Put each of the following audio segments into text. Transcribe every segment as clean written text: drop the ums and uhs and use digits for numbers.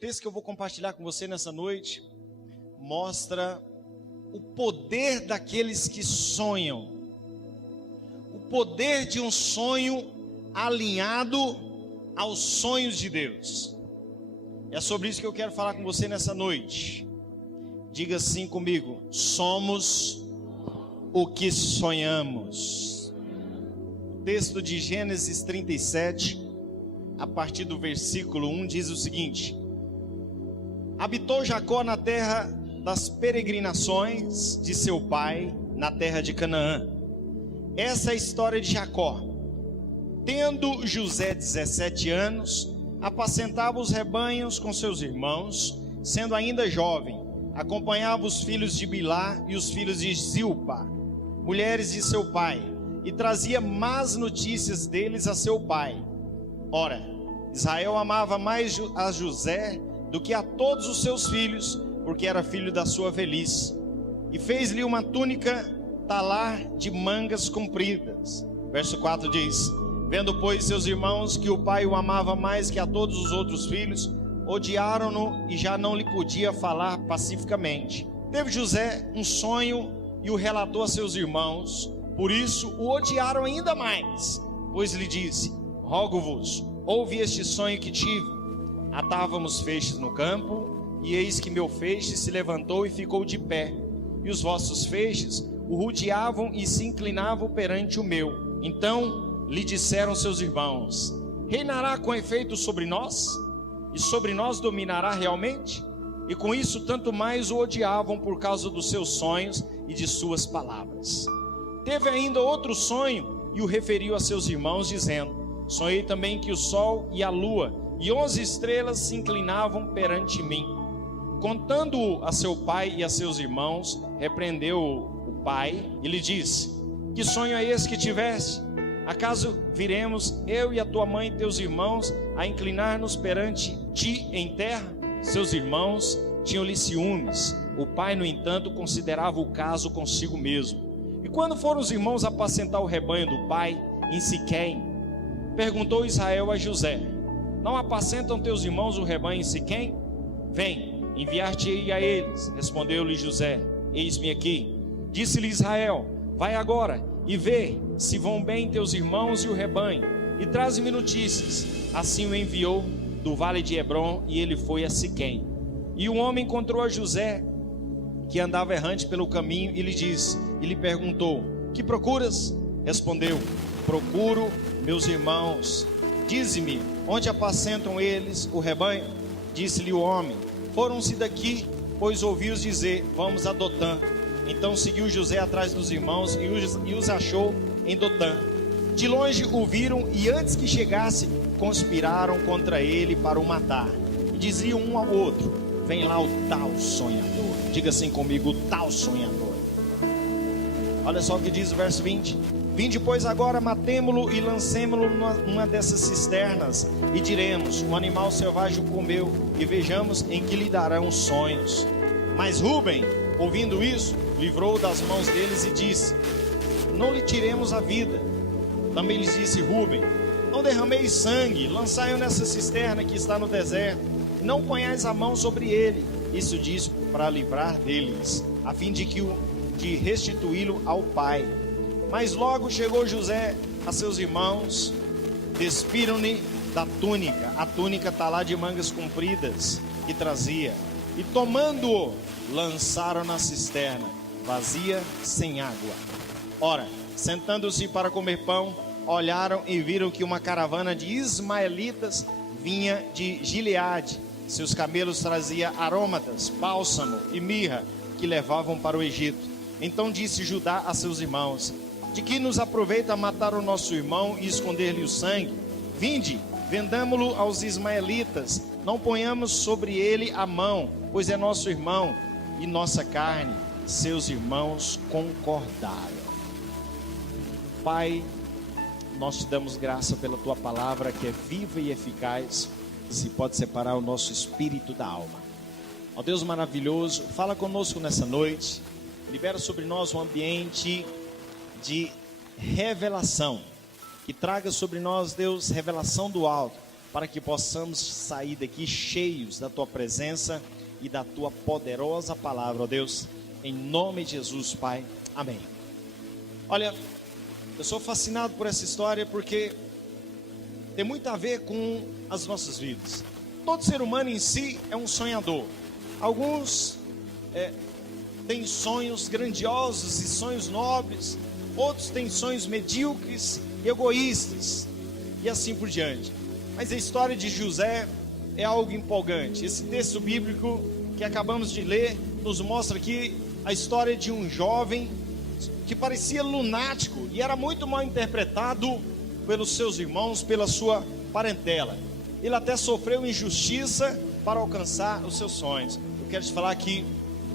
texto que eu vou compartilhar com você nessa noite mostra o poder daqueles que sonham, o poder de um sonho alinhado aos sonhos de Deus. É sobre isso que eu quero falar com você nessa noite. Diga assim comigo: somos o que sonhamos. O texto de Gênesis 37, a partir do versículo 1, diz o seguinte: habitou Jacó na terra das peregrinações de seu pai, na terra de Canaã. Essa é a história de Jacó. Tendo José 17 anos, apacentava os rebanhos com seus irmãos, sendo ainda jovem. Acompanhava os filhos de Bilá e os filhos de Zilpa, mulheres de seu pai, e trazia más notícias deles a seu pai. Ora, Israel amava mais a José do que a todos os seus filhos, porque era filho da sua velhice, e fez-lhe uma túnica talar de mangas compridas. Verso 4 diz: vendo, pois, seus irmãos que o pai o amava mais que a todos os outros filhos, odiaram-no e já não lhe podia falar pacificamente. Teve José um sonho e o relatou a seus irmãos, por isso o odiaram ainda mais, pois lhe disse: rogo-vos, ouve este sonho que tive. Atávamos feixes no campo, e eis que meu feixe se levantou e ficou de pé, e os vossos feixes o rodeavam e se inclinavam perante o meu. Então lhe disseram seus irmãos: reinará com efeito sobre nós? E sobre nós dominará realmente? E com isso tanto mais o odiavam por causa dos seus sonhos e de suas palavras. Teve ainda outro sonho e o referiu a seus irmãos, dizendo: sonhei também que o sol e a lua e 11 estrelas se inclinavam perante mim. Contando-o a seu pai e a seus irmãos, repreendeu o pai e lhe disse: que sonho é esse que tiveste? Acaso viremos eu e a tua mãe e teus irmãos a inclinar-nos perante ti em terra? Seus irmãos tinham-lhe ciúmes. O pai, no entanto, considerava o caso consigo mesmo. E quando foram os irmãos apacentar o rebanho do pai em Siquém, perguntou Israel a José: não apacentam teus irmãos o rebanho em Siquém? Vem, enviar-te-ei a eles. Respondeu-lhe José: eis-me aqui. Disse-lhe Israel: vai agora e vê se vão bem teus irmãos e o rebanho, e traze-me notícias. Assim o enviou do vale de Hebrom, e ele foi a Siquém. E o homem encontrou a José, que andava errante pelo caminho, e lhe disse, e lhe perguntou: que procuras? Respondeu: procuro meus irmãos. Dize-me, onde apacentam eles o rebanho? Disse-lhe o homem: foram-se daqui, pois ouvi-os dizer: vamos a Dotã. Então seguiu José atrás dos irmãos e os achou em Dotã. De longe o viram, e antes que chegasse, conspiraram contra ele para o matar. E diziam um ao outro: vem lá o tal sonhador. Diga assim comigo: o tal sonhador. Olha só o que diz o verso 20: vinde, pois, agora, matemo-lo e lancemo-lo numa dessas cisternas, e diremos: um animal selvagem o comeu, e vejamos em que lhe darão sonhos. Mas Rúben, ouvindo isso, livrou das mãos deles e disse: não lhe tiremos a vida. Também lhes disse Rúben: não derrameis sangue, lançai-o nessa cisterna que está no deserto, e não ponhais a mão sobre ele. Isso disse para livrar deles, a fim de restituí-lo ao pai. Mas logo chegou José a seus irmãos, despiram-lhe da túnica, a túnica talar de mangas compridas que trazia, e tomando-o, lançaram na cisterna, vazia, sem água. Ora, sentando-se para comer pão, olharam e viram que uma caravana de ismaelitas vinha de Gileade. Seus camelos traziam aromatas, bálsamo e mirra, que levavam para o Egito. Então disse Judá a seus irmãos: de que nos aproveita matar o nosso irmão e esconder-lhe o sangue? Vinde, vendamo-lo aos ismaelitas, não ponhamos sobre ele a mão, pois é nosso irmão e nossa carne. Seus irmãos concordaram. Pai, nós te damos graça pela tua palavra, que é viva e eficaz, e pode separar o nosso espírito da alma. Ó Deus maravilhoso, fala conosco nessa noite, libera sobre nós um ambiente de revelação, que traga sobre nós, Deus, revelação do alto, para que possamos sair daqui cheios da tua presença e da tua poderosa palavra, ó Deus, em nome de Jesus, Pai, amém. Olha, eu sou fascinado por essa história porque tem muito a ver com as nossas vidas. Todo ser humano em si é um sonhador. Alguns têm sonhos grandiosos e sonhos nobres, outros têm sonhos medíocres e egoístas, e assim por diante. Mas a história de José é algo empolgante. Esse texto bíblico que acabamos de ler nos mostra aqui a história de um jovem que parecia lunático e era muito mal interpretado pelos seus irmãos, pela sua parentela. Ele até sofreu injustiça para alcançar os seus sonhos. Eu quero te falar que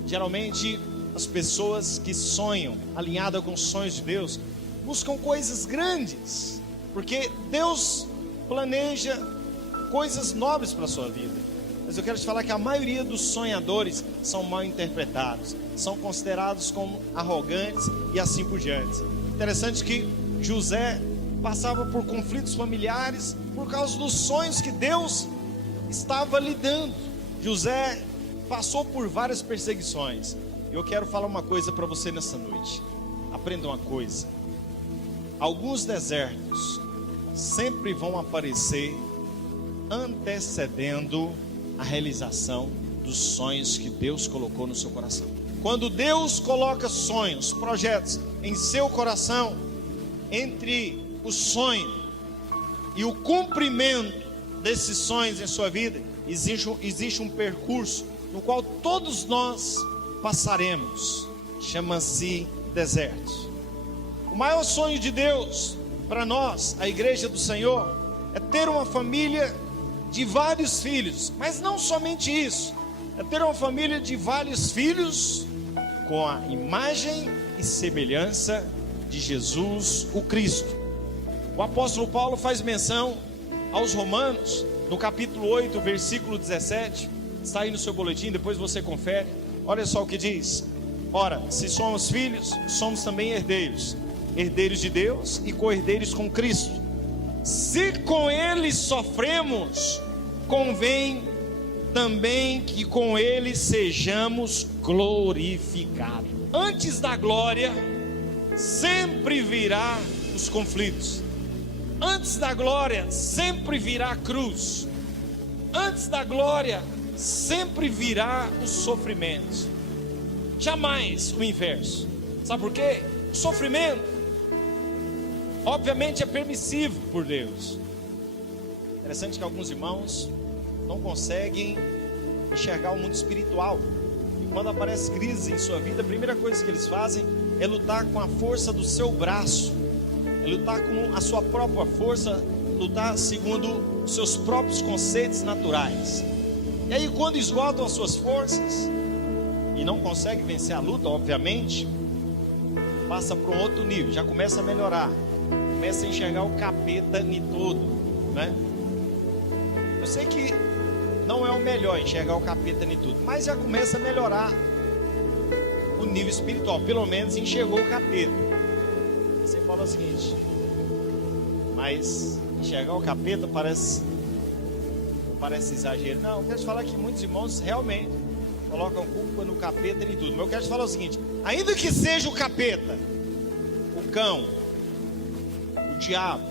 geralmente as pessoas que sonham alinhadas com os sonhos de Deus buscam coisas grandes, porque Deus planeja coisas nobres para a sua vida. Mas eu quero te falar que a maioria dos sonhadores são mal interpretados, são considerados como arrogantes e assim por diante. Interessante que José passava por conflitos familiares por causa dos sonhos que Deus estava lhe dando. José passou por várias perseguições. Eu quero falar uma coisa para você nessa noite. Aprenda uma coisa: alguns desertos sempre vão aparecer antecedendo a realização dos sonhos que Deus colocou no seu coração. Quando Deus coloca sonhos, projetos em seu coração, entre o sonho e o cumprimento desses sonhos em sua vida, existe um percurso no qual todos nós passaremos. Chama-se deserto. O maior sonho de Deus para nós, a igreja do Senhor, é ter uma família de vários filhos. Mas não somente isso, é ter uma família de vários filhos com a imagem e semelhança de Jesus o Cristo. O apóstolo Paulo faz menção aos Romanos, no capítulo 8, versículo 17, está aí no seu boletim, depois você confere. Olha só o que diz: ora, se somos filhos, somos também herdeiros, herdeiros de Deus e co-herdeiros com Cristo. Se com Ele sofremos, convém também que com Ele sejamos glorificados. Antes da glória, sempre virá os conflitos. Antes da glória, sempre virá a cruz. Antes da glória, sempre virá os sofrimentos. Jamais o inverso. Sabe por quê? O sofrimento, obviamente, é permissivo por Deus. Interessante que alguns irmãos não conseguem enxergar o mundo espiritual. E quando aparece crise em sua vida, a primeira coisa que eles fazem é lutar com a força do seu braço, é lutar com a sua própria força, lutar segundo os seus próprios conceitos naturais. E aí, quando esgotam as suas forças e não conseguem vencer a luta, obviamente, passa para um outro nível, já começa a melhorar, começa a enxergar o capeta em todo, né? Eu sei que não é o melhor enxergar o capeta em tudo, mas já começa a melhorar o nível espiritual, pelo menos enxergou o capeta. Você fala o seguinte: mas enxergar o capeta parece exagero. Não, eu quero te falar que muitos irmãos realmente colocam culpa no capeta e tudo. Mas eu quero te falar o seguinte: ainda que seja o capeta, o cão, o diabo,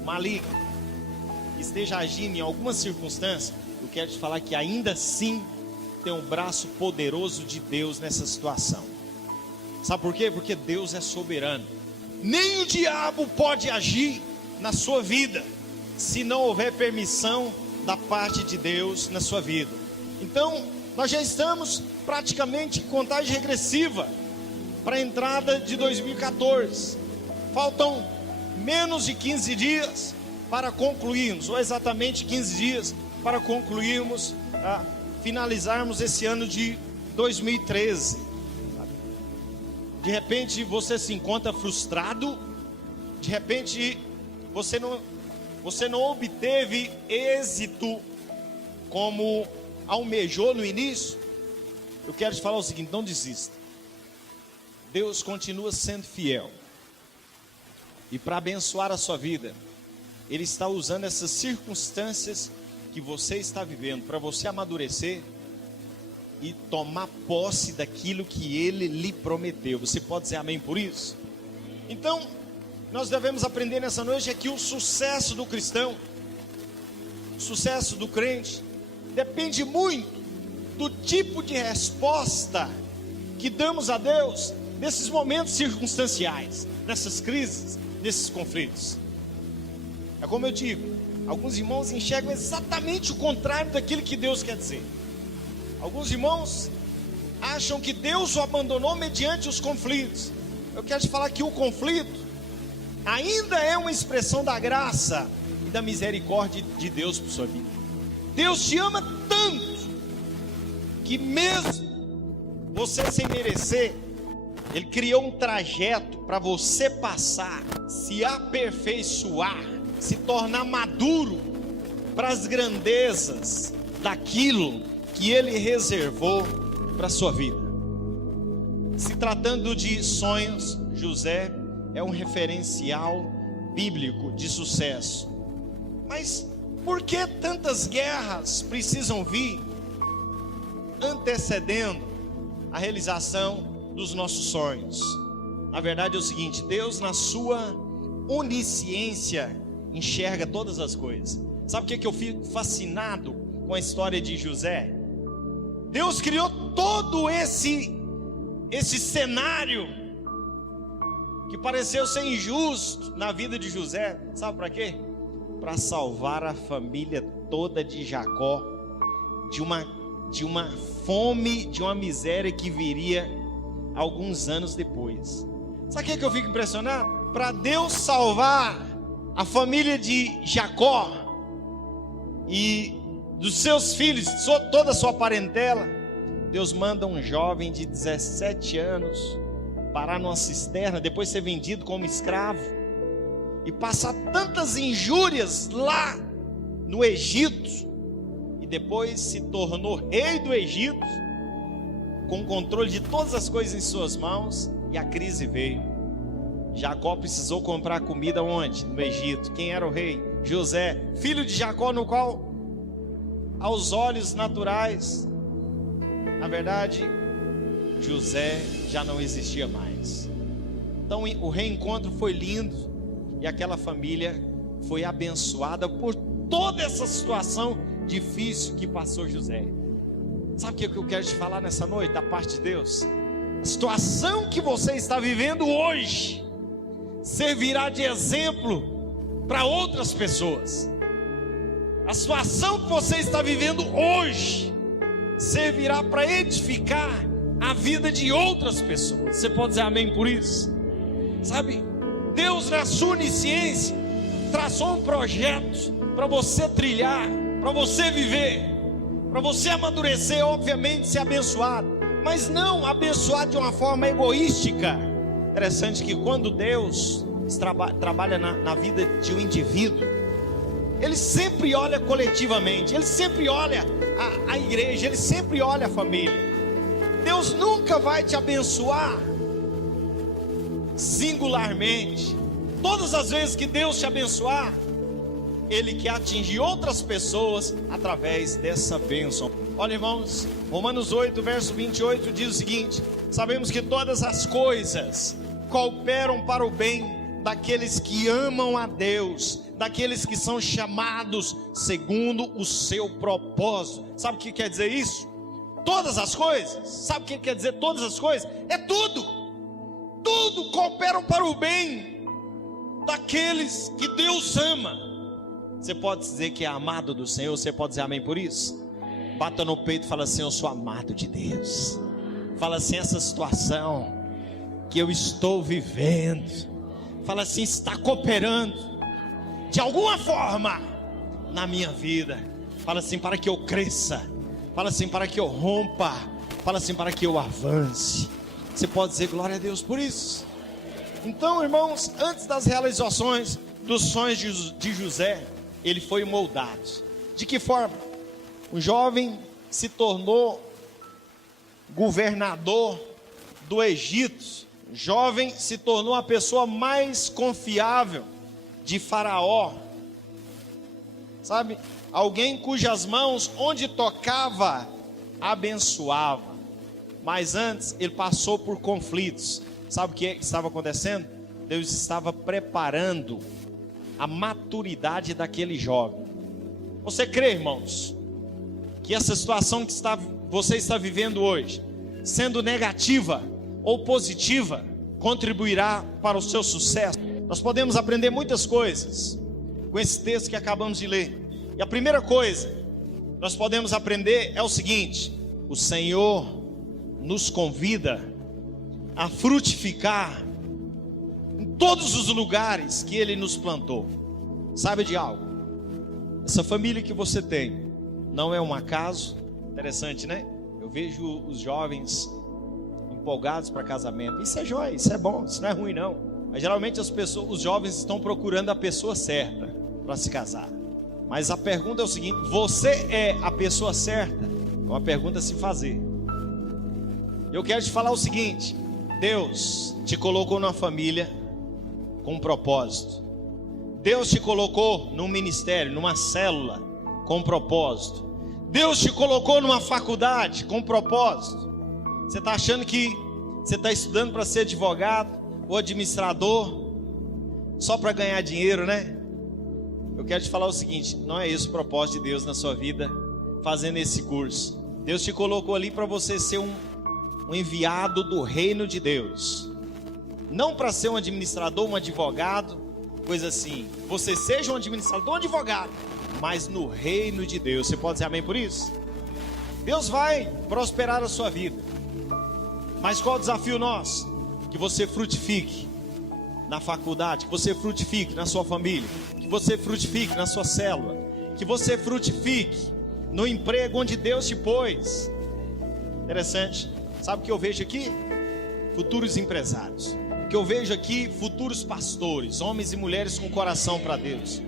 o maligno, que esteja agindo em alguma circunstância, eu quero te falar que ainda assim tem um braço poderoso de Deus nessa situação. Sabe por quê? Porque Deus é soberano. Nem o diabo pode agir na sua vida se não houver permissão da parte de Deus na sua vida. Então, nós já estamos praticamente em contagem regressiva para a entrada de 2014. Faltam menos de 15 dias para concluirmos, ou exatamente 15 dias para concluirmos, finalizarmos esse ano de 2013. De repente você se encontra frustrado, de repente você não obteve êxito como almejou no início. Eu quero te falar o seguinte: não desista. Deus continua sendo fiel, e para abençoar a sua vida, Ele está usando essas circunstâncias que você está vivendo para você amadurecer e tomar posse daquilo que Ele lhe prometeu. Você pode dizer amém por isso? Então, nós devemos aprender nessa noite é que o sucesso do cristão, o sucesso do crente, depende muito do tipo de resposta que damos a Deus nesses momentos circunstanciais, nessas crises, nesses conflitos. É como eu digo, alguns irmãos enxergam exatamente o contrário daquilo que Deus quer dizer. Alguns irmãos acham que Deus o abandonou mediante os conflitos. Eu quero te falar que o conflito ainda é uma expressão da graça e da misericórdia de Deus por sua vida. Deus te ama tanto que mesmo você sem merecer, Ele criou um trajeto para você passar, se aperfeiçoar, se tornar maduro para as grandezas daquilo que Ele reservou para a sua vida. Se tratando de sonhos, José é um referencial bíblico de sucesso. Mas por que tantas guerras precisam vir antecedendo a realização dos nossos sonhos? Na verdade é o seguinte: Deus, na sua onisciência, enxerga todas as coisas. Sabe o que eu fico fascinado com a história de José? Deus criou todo esse cenário que pareceu ser injusto na vida de José. Sabe para quê? Para salvar a família toda de Jacó de uma fome, de uma miséria que viria alguns anos depois. Sabe o que eu fico impressionado? Para Deus salvar a família de Jacó e dos seus filhos, toda a sua parentela, Deus manda um jovem de 17 anos parar numa cisterna, depois ser vendido como escravo e passar tantas injúrias lá no Egito, e depois se tornou rei do Egito, com controle de todas as coisas em suas mãos. E a crise veio. Jacó precisou comprar comida onde? No Egito. Quem era o rei? José, filho de Jacó, no qual, aos olhos naturais, na verdade, José já não existia mais. Então o reencontro foi lindo, e aquela família foi abençoada por toda essa situação difícil que passou José. Sabe o que eu quero te falar nessa noite, da parte de Deus? A situação que você está vivendo hoje servirá de exemplo para outras pessoas. A situação que você está vivendo hoje servirá para edificar a vida de outras pessoas. Você pode dizer amém por isso? Sabe, Deus, na sua onisciência, traçou um projeto para você trilhar, para você viver, para você amadurecer, obviamente ser abençoado, mas não abençoado de uma forma egoística. Interessante que quando Deus trabalha na vida de um indivíduo, Ele sempre olha coletivamente, Ele sempre olha a igreja, Ele sempre olha a família. Deus nunca vai te abençoar singularmente. Todas as vezes que Deus te abençoar, Ele quer atingir outras pessoas através dessa bênção. Olha, irmãos, Romanos 8, verso 28 diz o seguinte: sabemos que todas as coisas cooperam para o bem daqueles que amam a Deus, daqueles que são chamados segundo o seu propósito. Sabe o que quer dizer isso? Todas as coisas. Sabe o que quer dizer todas as coisas? É tudo. Tudo cooperam para o bem daqueles que Deus ama. Você pode dizer que é amado do Senhor? Você pode dizer amém por isso? Bata no peito e fala assim: eu sou amado de Deus. Fala assim: essa situação que eu estou vivendo, fala assim, está cooperando de alguma forma na minha vida. Fala assim: para que eu cresça. Fala assim: para que eu rompa. Fala assim: para que eu avance. Você pode dizer glória a Deus por isso? Então, irmãos, antes das realizações dos sonhos de José, ele foi moldado. De que forma? O jovem se tornou governador do Egito. O jovem se tornou a pessoa mais confiável de Faraó. sabe? Alguém cujas mãos, onde tocava, abençoava. Mas antes, ele passou por conflitos. Sabe o que estava acontecendo? Deus estava preparando a maturidade daquele jovem. Você crê, irmãos, que essa situação que você está vivendo hoje, sendo negativa ou positiva, contribuirá para o seu sucesso? Nós podemos aprender muitas coisas com esse texto que acabamos de ler. E a primeira coisa que nós podemos aprender é o seguinte: o Senhor nos convida a frutificar em todos os lugares que Ele nos plantou. Sabe de algo? Essa família que você tem não é um acaso. Interessante, né? Eu vejo os jovens empolgados para casamento. Isso é jóia, isso é bom, isso não é ruim não. Mas geralmente os jovens estão procurando a pessoa certa para se casar. Mas a pergunta é o seguinte: você é a pessoa certa? É uma pergunta a se fazer. Eu quero te falar o seguinte: Deus te colocou numa família com um propósito. Deus te colocou num ministério, numa célula, com um propósito. Deus te colocou numa faculdade com um propósito. Você está achando que você está estudando para ser advogado ou administrador só para ganhar dinheiro, né? Eu quero te falar o seguinte: não é esse o propósito de Deus na sua vida, fazendo esse curso. Deus te colocou ali para você ser um enviado do reino de Deus. Não para ser um administrador, um advogado, coisa assim. Você seja um administrador, um advogado, mas no reino de Deus. Você pode dizer amém por isso? Deus vai prosperar a sua vida. Mas qual o desafio nosso? Que você frutifique na faculdade, que você frutifique na sua família, que você frutifique na sua célula, que você frutifique no emprego onde Deus te pôs. Interessante. Sabe o que eu vejo aqui? Futuros empresários. O que eu vejo aqui? Futuros pastores, homens e mulheres com coração para Deus.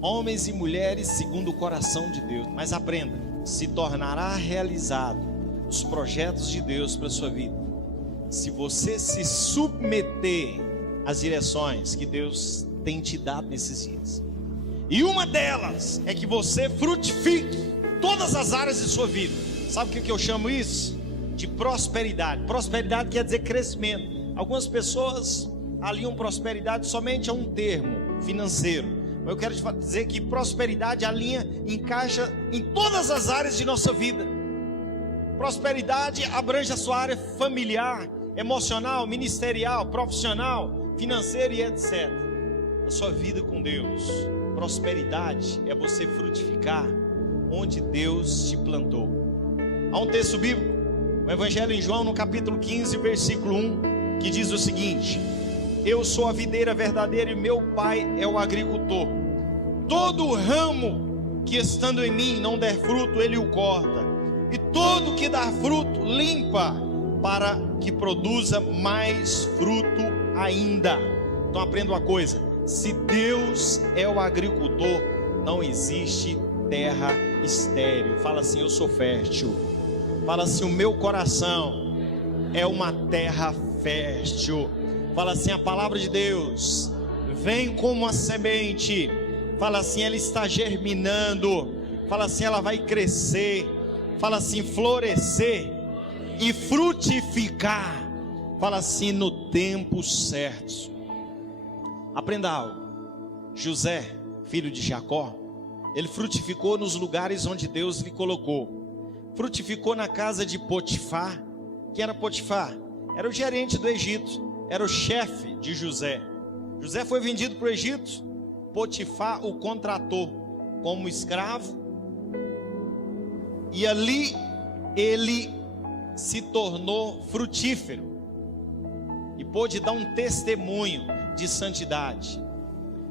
Homens e mulheres segundo o coração de Deus. Mas aprenda, se tornará realizado os projetos de Deus para a sua vida se você se submeter às direções que Deus tem te dado nesses dias. E uma delas é que você frutifique todas as áreas de sua vida. Sabe o que eu chamo isso? De prosperidade. Prosperidade quer dizer crescimento. Algumas pessoas aliam prosperidade somente a um termo financeiro. Mas eu quero te dizer que prosperidade encaixa em todas as áreas de nossa vida. Prosperidade abrange a sua área familiar, emocional, ministerial, profissional, financeira e etc. A sua vida com Deus. Prosperidade é você frutificar onde Deus te plantou. Há um texto bíblico, o Evangelho em João, no capítulo 15, versículo 1, que diz o seguinte: eu sou a videira verdadeira e meu pai é o agricultor. Todo ramo que estando em mim não der fruto, ele o corta, e todo que dá fruto, limpa, para que produza mais fruto ainda. Então aprenda uma coisa: se Deus é o agricultor, não existe terra estéril. Fala assim: eu sou fértil. Fala assim: o meu coração é uma terra fértil. Fala assim: a palavra de Deus vem como uma semente. Fala assim: ela está germinando. Fala assim: ela vai crescer. Fala assim: florescer e frutificar. Fala assim: no tempo certo. Aprenda algo. José, filho de Jacó, ele frutificou nos lugares onde Deus lhe colocou. Frutificou na casa de Potifar. Quem era Potifar? Era o gerente do Egito, era o chefe de José. José foi vendido para o Egito. Potifar o contratou como escravo, e ali ele se tornou frutífero e pôde dar um testemunho de santidade.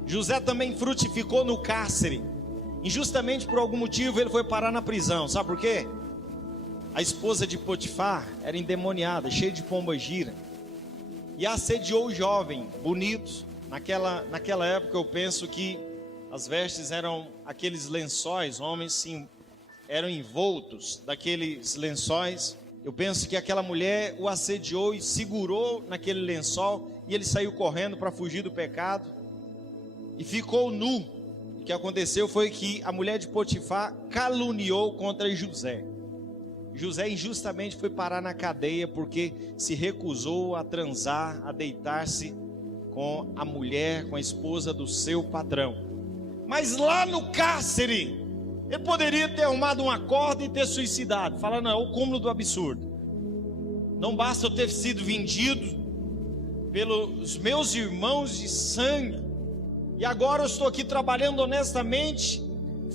José também frutificou no cárcere. Injustamente, por algum motivo, ele foi parar na prisão. Sabe por quê? A esposa de Potifar era endemoniada, cheia de pombagira, e assediou o jovem bonito. Naquela época eu penso que as vestes eram aqueles lençóis, homens sim, eram envoltos daqueles lençóis. Eu penso que aquela mulher o assediou e segurou naquele lençol, e ele saiu correndo para fugir do pecado, e ficou nu, O que aconteceu foi que a mulher de Potifar caluniou contra José. José injustamente foi parar na cadeia porque se recusou a transar, a deitar-se com a mulher, com a esposa do seu patrão. Mas lá no cárcere, ele poderia ter arrumado uma corda e ter suicidado. Fala, não, é o cúmulo do absurdo. Não basta eu ter sido vendido pelos meus irmãos de sangue, e agora eu estou aqui trabalhando honestamente,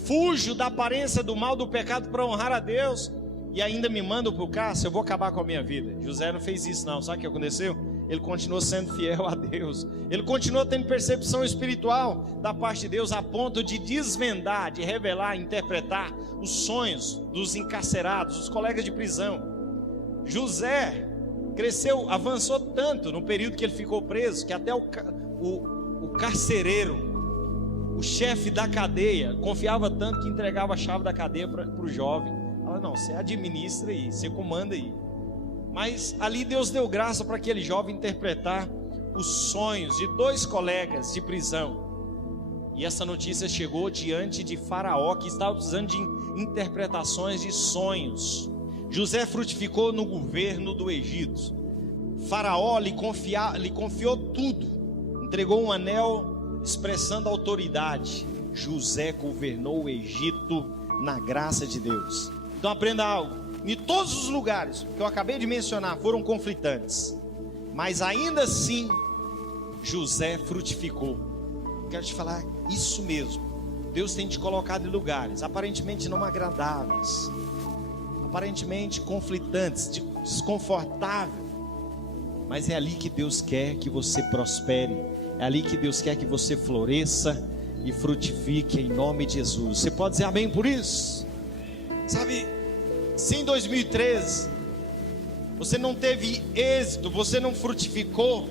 fujo da aparência do mal, do pecado para honrar a Deus, e ainda me mandam para o cárcere. Eu vou acabar com a minha vida. José não fez isso não. Sabe o que aconteceu? Ele continuou sendo fiel a Deus, ele continuou tendo percepção espiritual da parte de Deus, a ponto de desvendar, de revelar, interpretar os sonhos dos encarcerados, dos colegas de prisão. José cresceu, avançou tanto no período que ele ficou preso, que até o carcereiro, o chefe da cadeia, confiava tanto que entregava a chave da cadeia para o jovem. Fala, não, você administra aí, você comanda aí. Mas ali Deus deu graça para aquele jovem interpretar os sonhos de 2 colegas de prisão. E essa notícia chegou diante de Faraó, que estava precisando de interpretações de sonhos. José frutificou no governo do Egito. Faraó lhe confiou tudo, entregou um anel expressando autoridade. José governou o Egito na graça de Deus. Então aprenda algo: em todos os lugares que eu acabei de mencionar foram conflitantes, mas ainda assim José frutificou. Quero te falar isso mesmo. Deus tem te colocado em lugares aparentemente não agradáveis, aparentemente conflitantes, desconfortáveis, mas é ali que Deus quer que você prospere, é ali que Deus quer que você floresça e frutifique em nome de Jesus. Você pode dizer amém por isso? Sabe, se em 2013 você não teve êxito, você não frutificou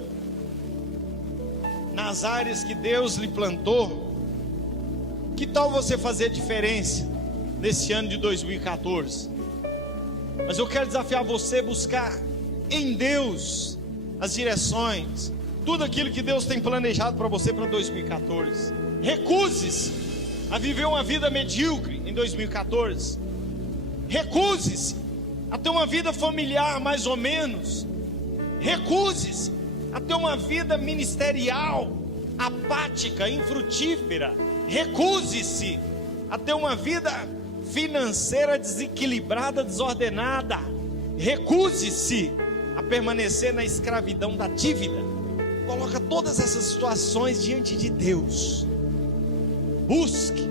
nas áreas que Deus lhe plantou, que tal você fazer diferença nesse ano de 2014? Mas eu quero desafiar você a buscar em Deus as direções, tudo aquilo que Deus tem planejado para você para 2014. Recuse-se a viver uma vida medíocre em 2014. Recuse-se a ter uma vida familiar mais ou menos. Recuse-se a ter uma vida ministerial apática, infrutífera. Recuse-se a ter uma vida financeira desequilibrada, desordenada. Recuse-se a permanecer na escravidão da dívida. Coloca todas essas situações diante de Deus. Busque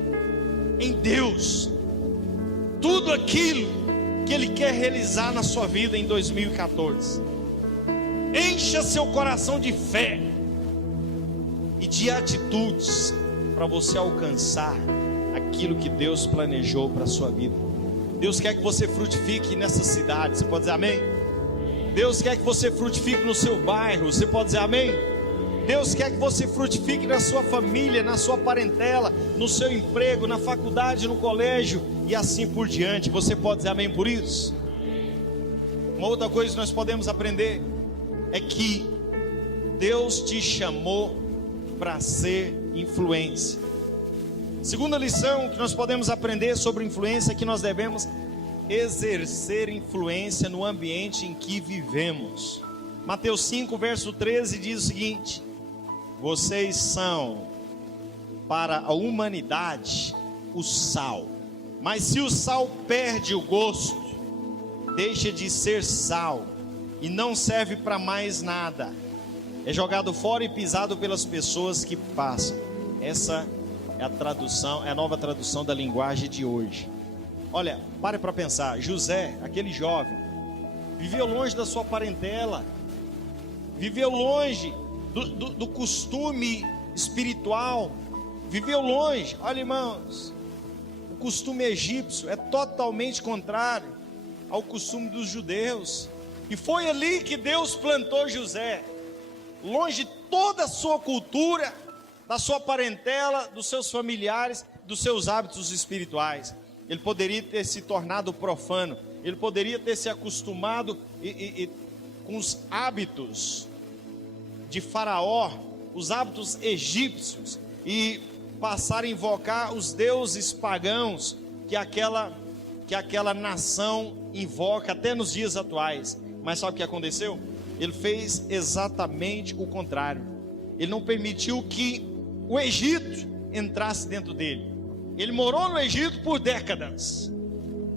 em Deus tudo aquilo que Ele quer realizar na sua vida em 2014. Encha seu coração de fé e de atitudes para você alcançar aquilo que Deus planejou para a sua vida. Deus quer que você frutifique nessa cidade. Você pode dizer amém? Deus quer que você frutifique no seu bairro. Você pode dizer amém? Deus quer que você frutifique na sua família, na sua parentela, no seu emprego, na faculdade, no colégio e assim por diante. Você pode dizer amém por isso? Uma outra coisa que nós podemos aprender é que Deus te chamou para ser influência. Segunda lição que nós podemos aprender sobre influência é que nós devemos exercer influência no ambiente em que vivemos. Mateus 5, verso 13 diz o seguinte: vocês são para a humanidade o sal, mas se o sal perde o gosto, deixa de ser sal e não serve para mais nada, é jogado fora e pisado pelas pessoas que passam. Essa é a tradução, é a nova tradução da linguagem de hoje. Olha, pare para pensar. José, aquele jovem, viveu longe da sua parentela, viveu longe do costume espiritual, viveu longe. Olha, irmãos, o costume egípcio é totalmente contrário ao costume dos judeus, e foi ali que Deus plantou José, longe de toda a sua cultura, da sua parentela, dos seus familiares, dos seus hábitos espirituais. Ele poderia ter se tornado profano, ele poderia ter se acostumado com os hábitos de Faraó, os hábitos egípcios, e passaram a invocar os deuses pagãos que aquela nação invoca até nos dias atuais. Mas sabe o que aconteceu? Ele fez exatamente o contrário. Ele não permitiu que o Egito entrasse dentro dele. Ele morou no Egito por décadas,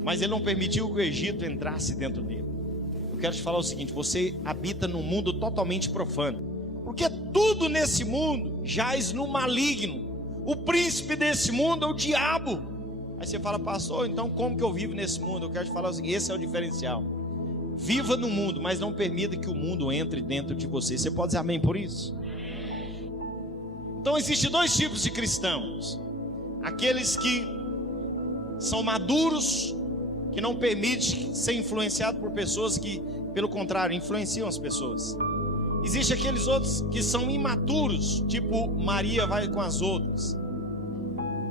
mas ele não permitiu que o Egito entrasse dentro dele. Eu quero te falar o seguinte: você habita num mundo totalmente profano, porque tudo nesse mundo jaz no maligno. O príncipe desse mundo é o diabo. Aí você fala: pastor, então como que eu vivo nesse mundo? Eu quero te falar o seguinte: esse é o diferencial. Viva no mundo, mas não permita que o mundo entre dentro de você. Você pode dizer amém por isso? Então existem dois tipos de cristãos: aqueles que são maduros, que não permitem ser influenciado por pessoas que, pelo contrário, influenciam as pessoas. Existem aqueles outros que são imaturos, tipo Maria vai com as outras,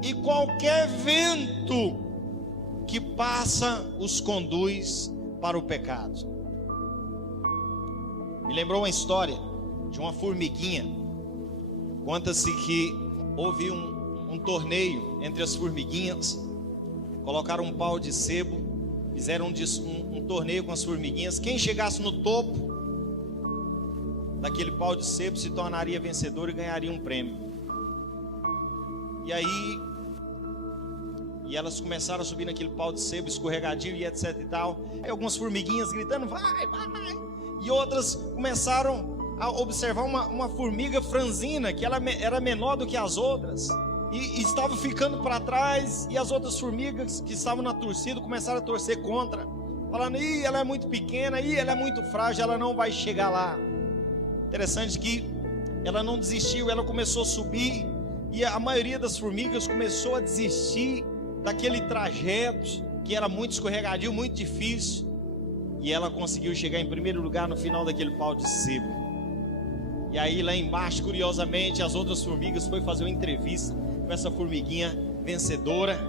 e qualquer vento que passa os conduz para o pecado. Me lembrou uma história de uma formiguinha. Conta-se que houve um torneio entre as formiguinhas, colocaram um pau de sebo, fizeram um torneio com as formiguinhas. Quem chegasse no topo daquele pau de sebo se tornaria vencedor e ganharia um prêmio. E elas começaram a subir naquele pau de sebo escorregadio e etc e tal. Aí algumas formiguinhas gritando: vai, vai. E outras começaram a observar uma formiga franzina, que ela era menor do que as outras, e estava ficando para trás. E as outras formigas que estavam na torcida começaram a torcer contra, falando: ih, ela é muito pequena, ih, ela é muito frágil, ela não vai chegar lá. Interessante que ela não desistiu, ela começou a subir, e a maioria das formigas começou a desistir daquele trajeto que era muito escorregadio, muito difícil, e ela conseguiu chegar em primeiro lugar no final daquele pau de sebo. E aí lá embaixo, curiosamente, as outras formigas foram fazer uma entrevista com essa formiguinha vencedora,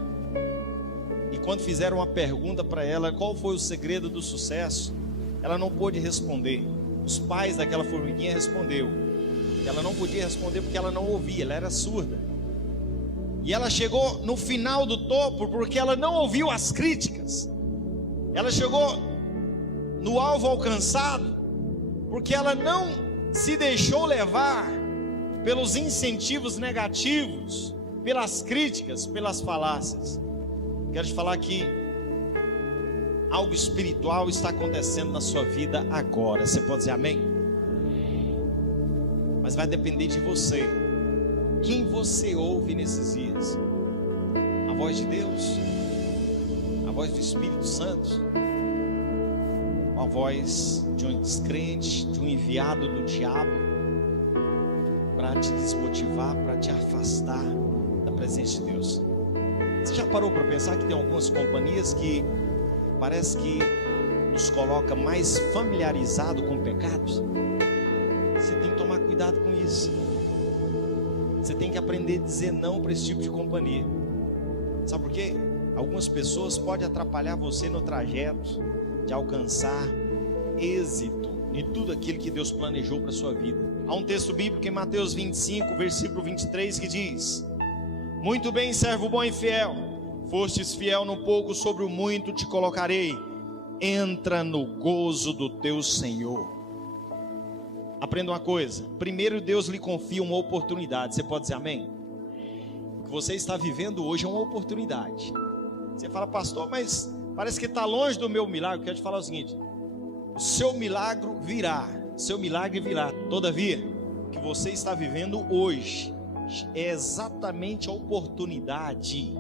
e quando fizeram uma pergunta para ela, qual foi o segredo do sucesso, ela não pôde responder. Os pais daquela formiguinha responderam. Ela não podia responder porque ela não ouvia, ela era surda. E ela chegou no final do topo porque ela não ouviu as críticas. Ela chegou no alvo alcançado porque ela não se deixou levar pelos incentivos negativos, pelas críticas, pelas falácias. Quero te falar que algo espiritual está acontecendo na sua vida agora. Você pode dizer amém? Mas vai depender de você. Quem você ouve nesses dias? A voz de Deus? A voz do Espírito Santo? Ou a voz de um descrente, de um enviado do diabo, para te desmotivar, para te afastar da presença de Deus? Você já parou para pensar que tem algumas companhias que parece que nos coloca mais familiarizado com pecados? Você tem que tomar cuidado com isso. Você tem que aprender a dizer não para esse tipo de companhia. Sabe por quê? Algumas pessoas podem atrapalhar você no trajeto de alcançar êxito em tudo aquilo que Deus planejou para a sua vida. Há um texto bíblico em Mateus 25, versículo 23, que diz: muito bem, servo bom e fiel, fostes fiel no pouco, sobre o muito te colocarei, entra no gozo do teu Senhor. Aprenda uma coisa: primeiro Deus lhe confia uma oportunidade. Você pode dizer amém? O que você está vivendo hoje é uma oportunidade. Você fala: pastor, mas parece que está longe do meu milagre. Eu quero te falar o seguinte: o seu milagre virá, Todavia, o que você está vivendo hoje é exatamente a oportunidade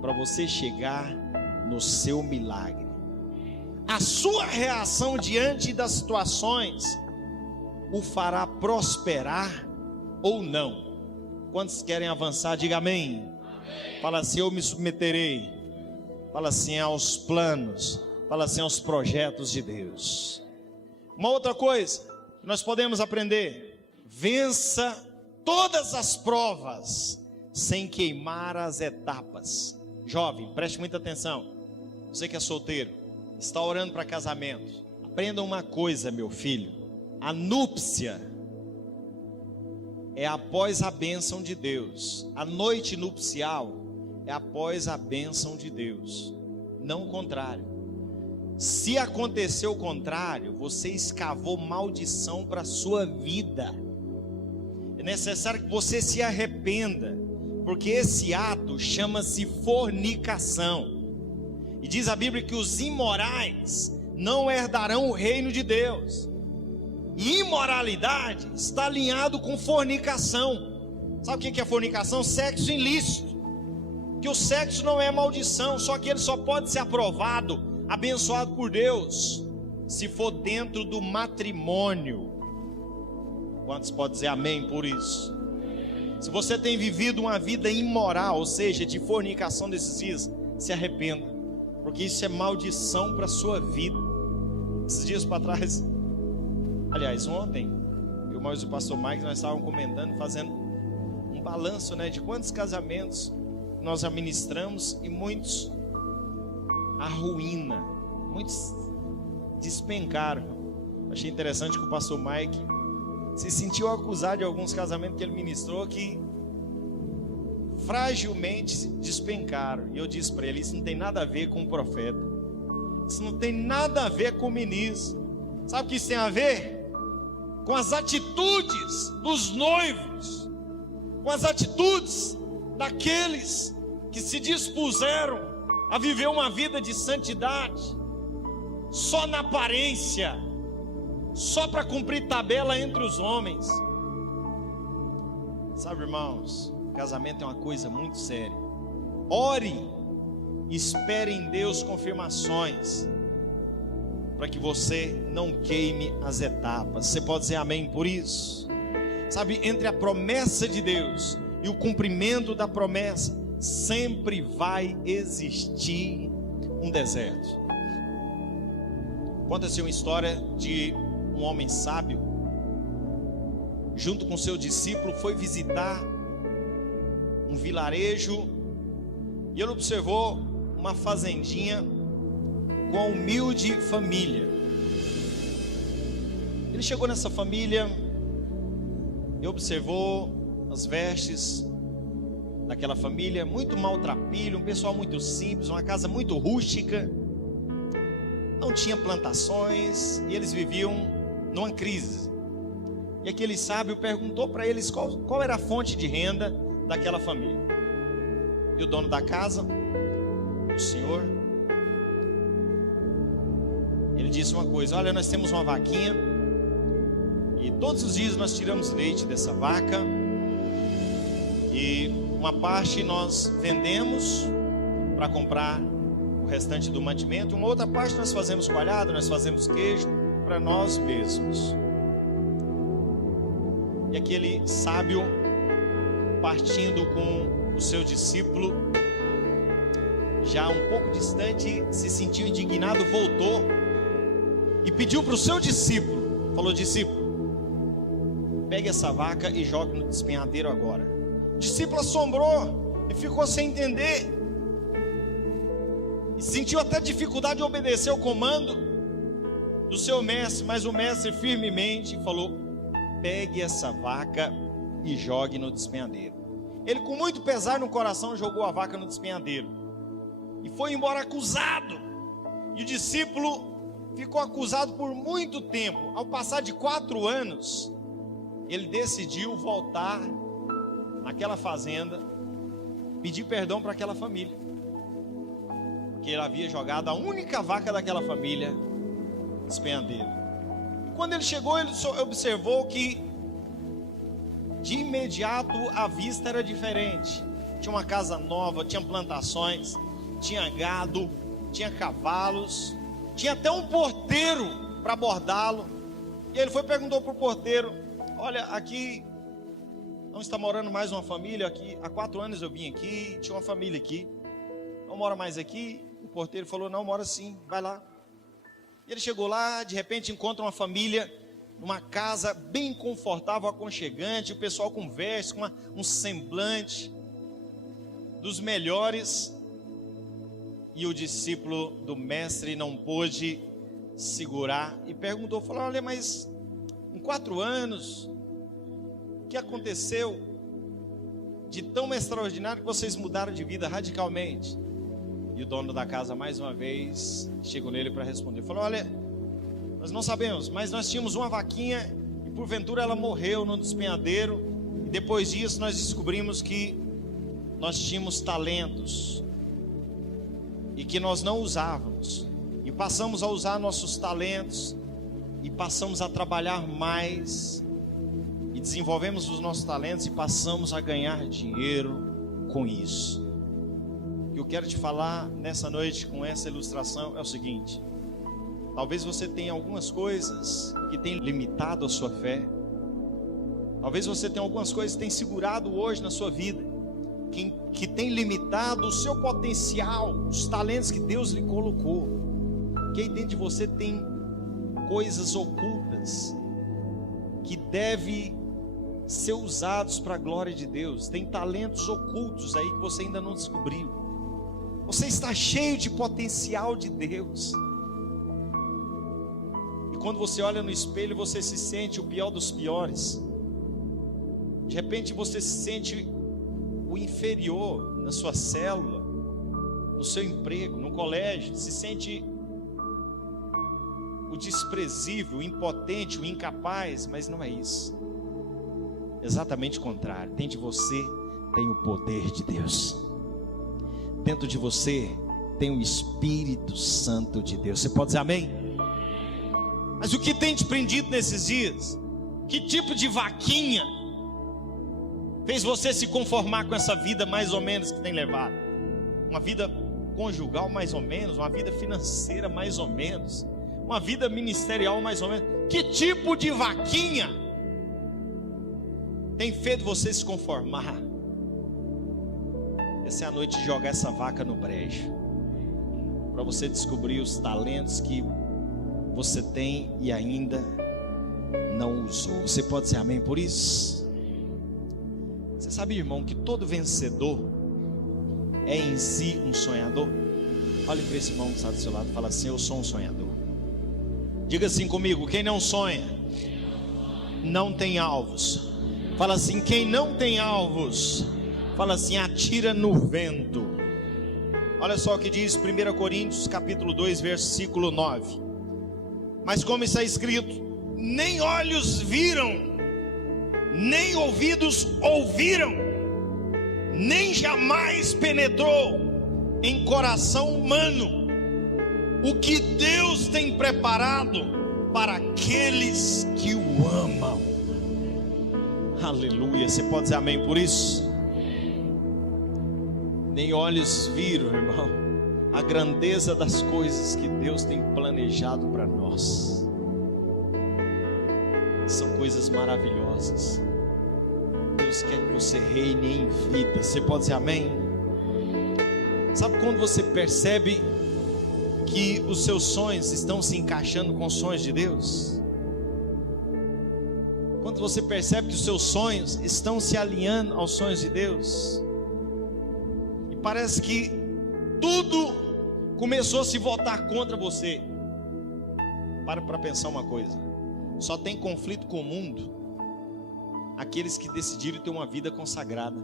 para você chegar no seu milagre. A sua reação diante das situações o fará prosperar ou não. Quantos querem avançar? Diga amém. Amém. Fala assim: eu me submeterei. Fala assim: aos planos. Fala assim: aos projetos de Deus. Uma outra coisa que nós podemos aprender: vença todas as provas sem queimar as etapas. Jovem, preste muita atenção. Você que é solteiro, está orando para casamento, aprenda uma coisa, meu filho: a núpcia é após a bênção de Deus. A noite nupcial é após a bênção de Deus, não o contrário. Se acontecer o contrário, você escavou maldição para a sua vida. É necessário que você se arrependa, porque esse ato chama-se fornicação. E diz a Bíblia que os imorais não herdarão o reino de Deus. E imoralidade está alinhado com fornicação. Sabe o que é fornicação? Sexo ilícito. Que o sexo não é maldição, só que ele só pode ser aprovado, abençoado por Deus, se for dentro do matrimônio. Quantos podem dizer amém por isso? Se você tem vivido uma vida imoral, ou seja, de fornicação desses dias, se arrependa, porque isso é maldição para a sua vida. Esses dias para trás, aliás, ontem, eu e o pastor Mike, nós estávamos comentando, fazendo um balanço, de quantos casamentos nós administramos, e muitos a ruína, muitos despencaram. Achei interessante que o pastor Mike se sentiu acusado de alguns casamentos que ele ministrou que fragilmente despencaram. E eu disse para ele: isso não tem nada a ver com o profeta, isso não tem nada a ver com o ministro. Sabe o que isso tem a ver? Com as atitudes dos noivos, com as atitudes daqueles que se dispuseram a viver uma vida de santidade, só na aparência, só para cumprir tabela entre os homens. Sabe, irmãos, casamento é uma coisa muito séria. Ore, espere em Deus confirmações, para que você não queime as etapas. Você pode dizer amém por isso? Sabe, entre a promessa de Deus e o cumprimento da promessa, sempre vai existir um deserto. Conta-se uma história de um homem sábio, junto com seu discípulo, foi visitar um vilarejo, e ele observou uma fazendinha com uma humilde família. Ele chegou nessa família e observou as vestes daquela família, muito maltrapilho, um pessoal muito simples, uma casa muito rústica, não tinha plantações, e eles viviam numa crise. E aquele sábio perguntou para eles qual era a fonte de renda daquela família. E o dono da casa, o senhor, ele disse uma coisa: olha, nós temos uma vaquinha, e todos os dias nós tiramos leite dessa vaca, e uma parte nós vendemos para comprar o restante do mantimento, uma outra parte nós fazemos coalhada, nós fazemos queijo para nós mesmos. E aquele sábio, partindo com o seu discípulo, já um pouco distante, se sentiu indignado, voltou e pediu para o seu discípulo, falou: discípulo, pegue essa vaca e jogue no despenhadeiro agora. O discípulo assombrou e ficou sem entender, e sentiu até dificuldade de obedecer o comando do seu mestre, mas o mestre firmemente falou: pegue essa vaca e jogue no despenhadeiro. Ele, com muito pesar no coração, jogou a vaca no despenhadeiro e foi embora acusado. E o discípulo ficou acusado por muito tempo. Ao passar de 4 anos, ele decidiu voltar naquela fazenda, pedir perdão para aquela família, porque ele havia jogado a única vaca daquela família no despenhadeiro. E quando ele chegou, ele observou que de imediato a vista era diferente. Tinha uma casa nova, tinha plantações, tinha gado, tinha cavalos, tinha até um porteiro para abordá-lo. E ele foi e perguntou para o porteiro: olha, aqui não está morando mais uma família aqui? Há 4 anos eu vim aqui, tinha uma família aqui, não mora mais aqui? O porteiro falou: não, mora sim, vai lá. E ele chegou lá, de repente encontra uma família numa casa bem confortável, aconchegante, o pessoal com vestes, com um semblante dos melhores. E o discípulo do mestre não pôde segurar e perguntou, falou: olha, mas em 4 anos que aconteceu de tão extraordinário que vocês mudaram de vida radicalmente? E o dono da casa, mais uma vez, chegou nele para responder. Falou: olha, nós não sabemos, mas nós tínhamos uma vaquinha e porventura ela morreu no despenhadeiro. E depois disso nós descobrimos que nós tínhamos talentos e que nós não usávamos. E passamos a usar nossos talentos e passamos a trabalhar mais. E desenvolvemos os nossos talentos e passamos a ganhar dinheiro com isso. O que eu quero te falar nessa noite com essa ilustração é o seguinte: talvez você tenha algumas coisas que têm limitado a sua fé. Talvez você tenha algumas coisas que têm segurado hoje na sua vida, que tem limitado o seu potencial, os talentos que Deus lhe colocou. Que aí dentro de você tem coisas ocultas que devem ser usados para a glória de Deus. Tem talentos ocultos aí que você ainda não descobriu. Você está cheio de potencial de Deus. E quando você olha no espelho, você se sente o pior dos piores. De repente você se sente o inferior na sua célula, no seu emprego, no colégio. Se sente o desprezível, o impotente, o incapaz. Mas não é isso. Exatamente o contrário. Dentro de você tem o poder de Deus. Dentro de você tem o Espírito Santo de Deus. Você pode dizer amém? Mas o que tem te prendido nesses dias? Que tipo de vaquinha fez você se conformar com essa vida mais ou menos que tem levado? Uma vida conjugal mais ou menos, uma vida financeira mais ou menos, uma vida ministerial mais ou menos. Que tipo de vaquinha tem feito você se conformar? Essa é a noite de jogar essa vaca no brejo, para você descobrir os talentos que você tem e ainda não usou. Você pode dizer amém por isso? Você sabe, irmão, que todo vencedor é em si um sonhador? Olhe para esse irmão que está do seu lado e fala assim: eu sou um sonhador. Diga assim comigo: quem não sonha não tem alvos. Fala assim: quem não tem alvos, fala assim, atira no vento. Olha só o que diz 1 Coríntios capítulo 2, versículo 9. Mas como está escrito: nem olhos viram, nem ouvidos ouviram, nem jamais penetrou em coração humano o que Deus tem preparado para aqueles que o amam. Aleluia. Você pode dizer amém por isso? Nem olhos viram, irmão, a grandeza das coisas que Deus tem planejado para nós. São coisas maravilhosas. Deus quer que você reine em vida. Você pode dizer amém? Sabe quando você percebe que os seus sonhos estão se encaixando com os sonhos de Deus? Quando você percebe que os seus sonhos estão se alinhando aos sonhos de Deus? Parece que tudo começou a se voltar contra você. Para pensar uma coisa: só tem conflito com o mundo aqueles que decidiram ter uma vida consagrada.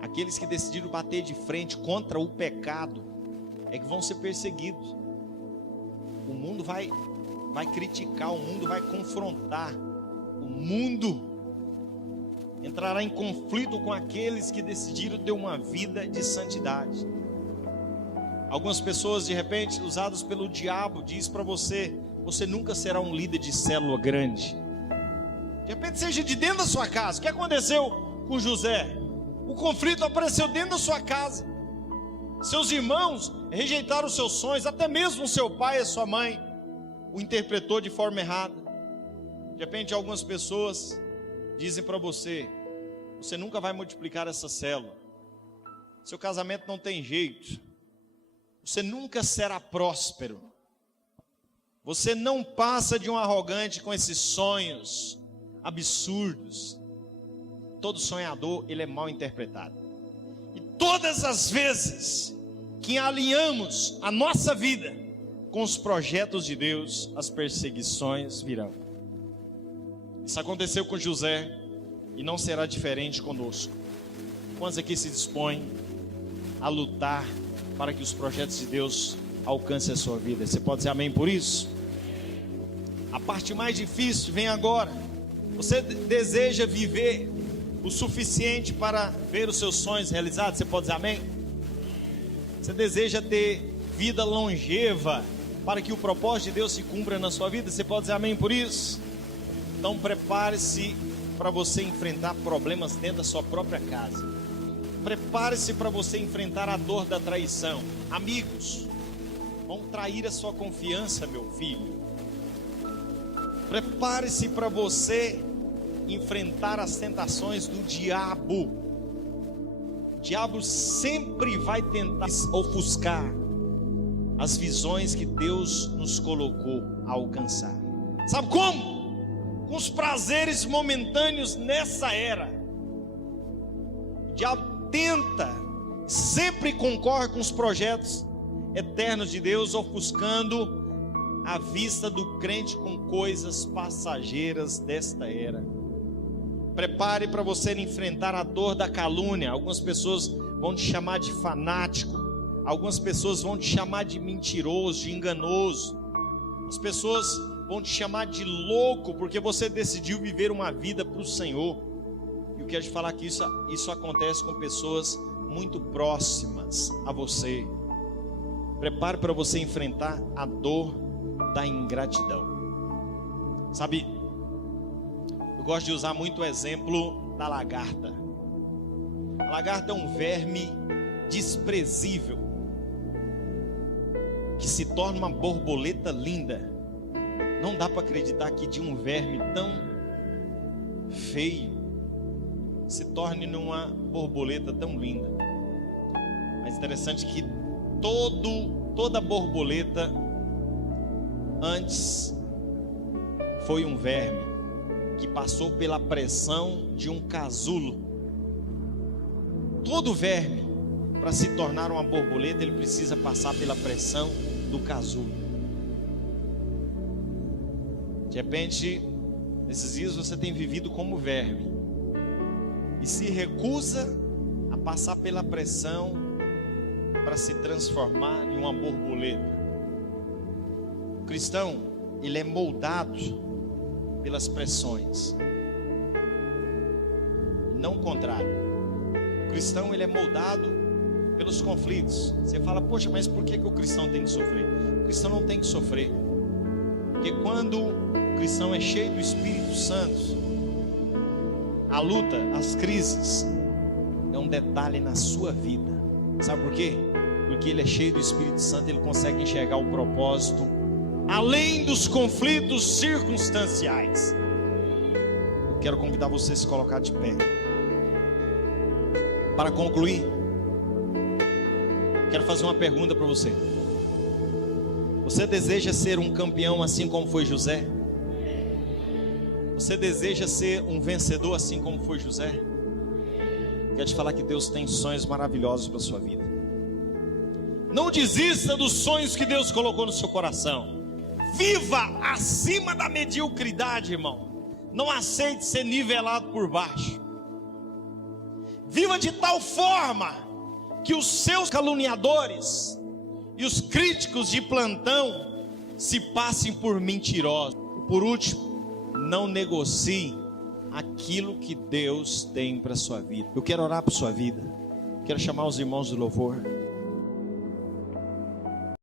Aqueles que decidiram bater de frente contra o pecado é que vão ser perseguidos. O mundo vai criticar, o mundo vai confrontar. O mundo entrará em conflito com aqueles que decidiram ter uma vida de santidade. Algumas pessoas, de repente, usadas pelo diabo, diz para você: você nunca será um líder de célula grande. De repente seja de dentro da sua casa. O que aconteceu com José? O conflito apareceu dentro da sua casa. Seus irmãos rejeitaram os seus sonhos. Até mesmo o seu pai e a sua mãe o interpretou de forma errada. De repente algumas pessoas dizem para você: você nunca vai multiplicar essa célula, seu casamento não tem jeito, você nunca será próspero, você não passa de um arrogante com esses sonhos absurdos. Todo sonhador, ele é mal interpretado. E todas as vezes que alinhamos a nossa vida com os projetos de Deus, as perseguições virão. Isso aconteceu com José e não será diferente conosco. Quantos aqui se dispõem a lutar para que os projetos de Deus alcancem a sua vida? Você pode dizer amém por isso? A parte mais difícil vem agora. Você deseja viver o suficiente para ver os seus sonhos realizados? Você pode dizer amém? Você deseja ter vida longeva para que o propósito de Deus se cumpra na sua vida? Você pode dizer amém por isso? Então prepare-se para você enfrentar problemas dentro da sua própria casa. Prepare-se para você enfrentar a dor da traição. Amigos vão trair a sua confiança, meu filho. Prepare-se para você enfrentar as tentações do diabo. O diabo sempre vai tentar ofuscar as visões que Deus nos colocou a alcançar. Sabe como? Com os prazeres momentâneos nessa era. O diabo tenta, sempre concorre com os projetos eternos de Deus, ofuscando a vista do crente com coisas passageiras desta era. Prepare para você enfrentar a dor da calúnia. Algumas pessoas vão te chamar de fanático, algumas pessoas vão te chamar de mentiroso, de enganoso. As pessoas vão te chamar de louco porque você decidiu viver uma vida para o Senhor. E eu quero te falar que isso acontece com pessoas muito próximas a você. Prepare para você enfrentar a dor da ingratidão. Sabe, eu gosto de usar muito o exemplo da lagarta. A lagarta é um verme desprezível que se torna uma borboleta linda. Não dá para acreditar que de um verme tão feio se torne numa borboleta tão linda. Mas interessante que toda borboleta antes foi um verme que passou pela pressão de um casulo. Todo verme, para se tornar uma borboleta, ele precisa passar pela pressão do casulo. De repente, nesses dias você tem vivido como verme e se recusa a passar pela pressão para se transformar em uma borboleta. O cristão, ele é moldado pelas pressões, não o contrário. O cristão, ele é moldado pelos conflitos. Você fala, poxa, mas por que o cristão tem que sofrer? O cristão não tem que sofrer, porque quando o cristão é cheio do Espírito Santo, a luta, as crises é um detalhe na sua vida. Sabe por quê? Porque ele é cheio do Espírito Santo, ele consegue enxergar o propósito além dos conflitos circunstanciais. Eu quero convidar você a se colocar de pé. Para concluir, quero fazer uma pergunta para você. Você deseja ser um campeão assim como foi José? Você deseja ser um vencedor assim como foi José? Quero te falar que Deus tem sonhos maravilhosos para a sua vida. Não desista dos sonhos que Deus colocou no seu coração. Viva acima da mediocridade, irmão. Não aceite ser nivelado por baixo. Viva de tal forma que os seus caluniadores e os críticos de plantão se passem por mentirosos. Por último, não negocie aquilo que Deus tem para a sua vida. Eu quero orar por sua vida. Quero chamar os irmãos do louvor.